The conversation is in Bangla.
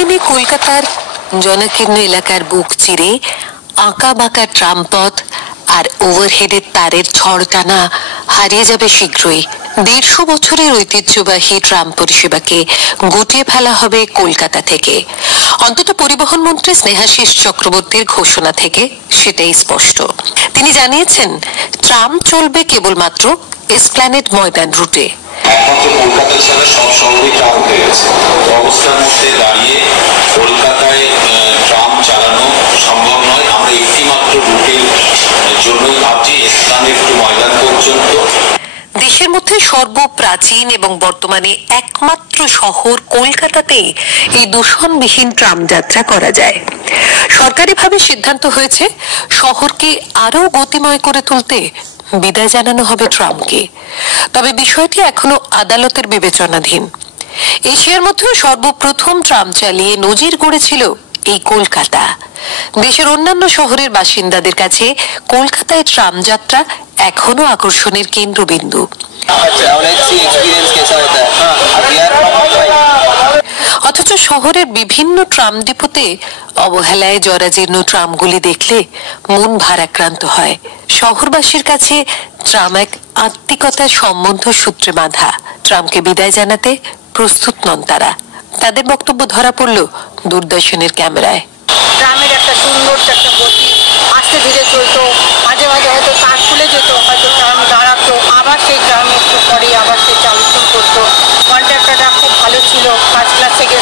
দিনে কলকাতার জনাকীর্ণ এলাকার বুক চিরে আঁকা বাঁকা ট্রামপথ আর ওভারহেডের তারের ঝড় টানা হারিয়ে যাবে শীঘ্রই। 150 বছরের ঐতিহ্যবাহী ট্রাম পরিষেবাকে গুটিয়ে ফেলা হবে কলকাতা থেকে। অন্তত পরিবহন মন্ত্রী স্নেহাশিস চক্রবর্তীর ঘোষণা থেকে সেটাই স্পষ্ট। তিনি জানিয়েছেন, ট্রাম চলবে কেবলমাত্র এসপ্ল্যানেড ময়দান রুটে। একমাত্র কলকাতা ছাড়া সব শহরেই ট্রাম উঠে গেছে। অবস্থার মধ্যে দাঁড়িয়ে কলকাতায় ট্রাম চালানো সম্ভব নয়। আমরা একটি মাত্র রুটের জন্যই ভাবছি, এসপ্ল্যানেড টু ময়দান পর্যন্ত। দেশের মধ্যে সর্বপ্রাচীন এবং বর্তমানে একমাত্র শহর কলকাতাতেই এই দূষণবিহীন ট্রাম যাত্রা করা যায়। সরকারিভাবে সিদ্ধান্ত হয়েছে, শহরকে আরো গতিময় করে তুলতে বিদায় জানানো হবে ট্রামকে। তবে বিষয়টি এখনো আদালতের বিবেচনাধীন। এশিয়ার মধ্যে সর্বপ্রথম ট্রাম চালিয়ে নজির গড়েছিল এই কলকাতা। দেশের অন্যান্য শহরের বাসিন্দাদের কাছে কলকাতায় ট্রাম যাত্রা এখনো আকর্ষণের কেন্দ্রবিন্দু। অথচ শহরের বিভিন্ন ট্রাম ডিপোতে অবহেলায় জরাজীর্ণ ট্রামগুলি দেখলে মন ভারাক্রান্ত হয়। শহরবাসীর কাছে ট্রাম এক আত্মিকতার সম্বন্ধ সূত্রে বাঁধা। ট্রামকে বিদায় জানাতে প্রস্তুত নন তারা। তাদের বক্তব্য ধরা পড়ল দূরদর্শনের ক্যামেরায়। ট্রামের একটা সুন্দর একটা গতি, আস্তে ধীরে চলতো, মাঝে মাঝে হয়তো তার খুলে যেত, হয়তো ট্রাম দাঁড়াতো, আবার সেই ট্রাম একটু পরে আবার সে চালু করতো। কন্ট্রাক্টরটা খুব ভালো ছিল, ফার্স্ট ক্লাস থেকে